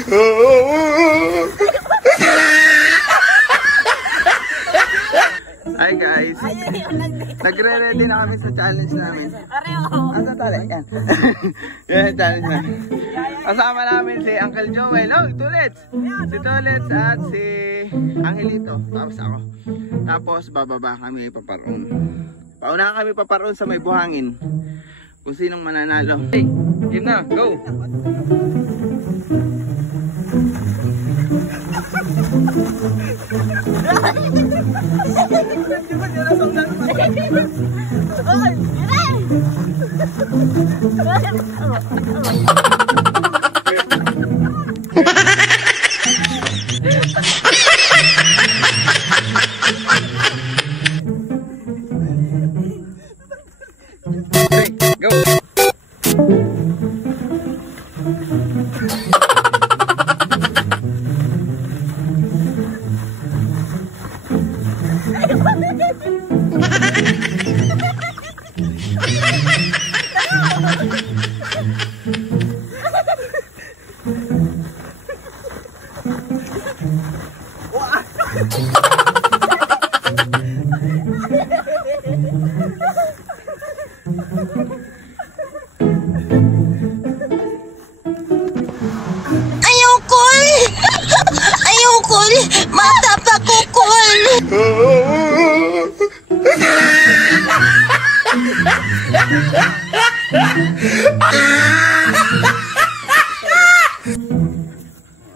Hi guys, nagre-ready na kami sa challenge namin. Ano tali? Yan. Yan challenge na. Kasama namin si Uncle Joel. Oh, Tulits! Si Tulits at si Angelito. Tapos ako. Tapos bababa kami paparoon. Paunahan kami paparoon sa may buhangin. Kung sinong mananalo. Hey, game na, go! Ayokol! Mata pa kukol!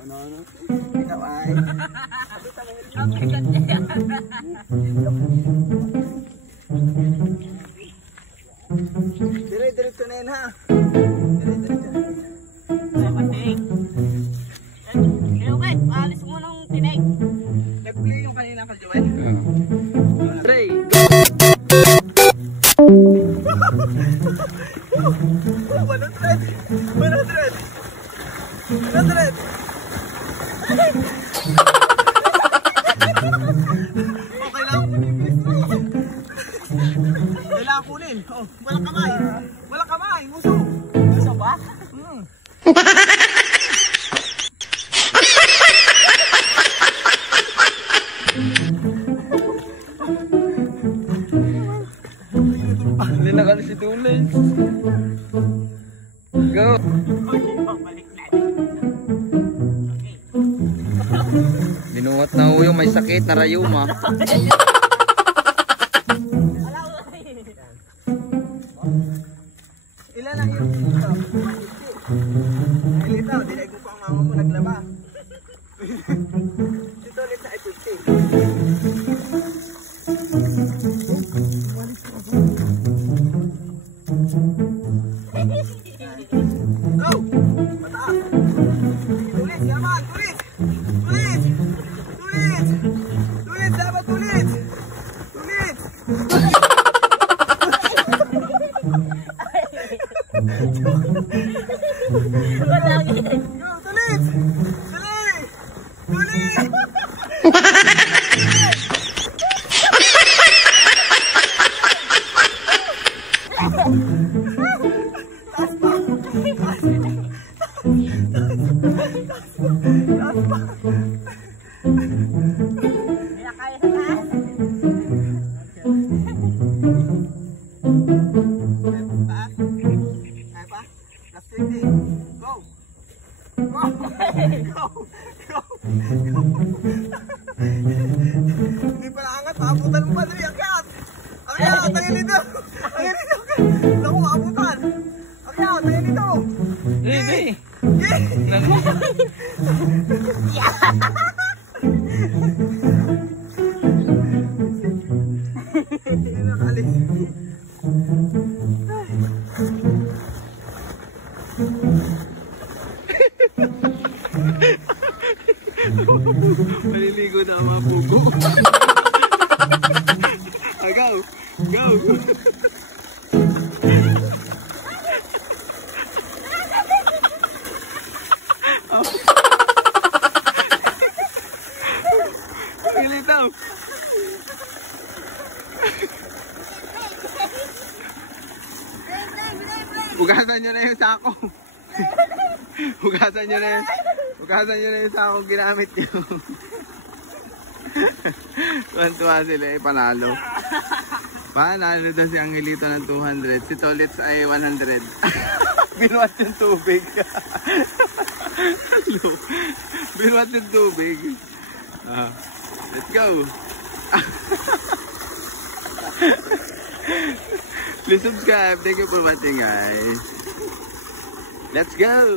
Ano? Ikaw ay. Dire-diretso na yun ha. Dire-diretso. Okay, alis mo ng tinig. Nag-play yung kanina ka, Joel? Three, go! 100! Okay lang. Kailangan kunin. Oh, walang kamay. Walang kamay. Muso. Muso ba? Hindi na kali si Tulis. Go! Binuhat na ho yung may sakit na rayuma. Ilan lang yung dito? Ilitaw, dinay ko pa ang mama mo naglaba. Dito ulit sa I-50. Go! Mataas! Tulis! Yaman! Tulis! Tulis! Tulis! Tulis! Dapat tulis! Tulis! Go! Tulis! Tulis! Tulis! Hindi pala angat, maabutan mo pa dali, akyat! Akyat, tayo nito! Tayo nito! Naku, maabutan! Akyat, tayo nito! Hindi! Hindi nakalis. Maliligo na ang mga pugo. Go! Go! Pilitaw! Hugasan nyo na yung sako. Hugasan nyo na yun. Bukasan nyo na yung sakong ginamit nyo. Tuwan-tuwa sila eh, panalo. Panalo daw si Angelito ng 200. Si Tolets ay 100. Binuhat yung tubig. Binuhat yung tubig. Let's go. Please subscribe. Thank you for watching, guys. Let's go.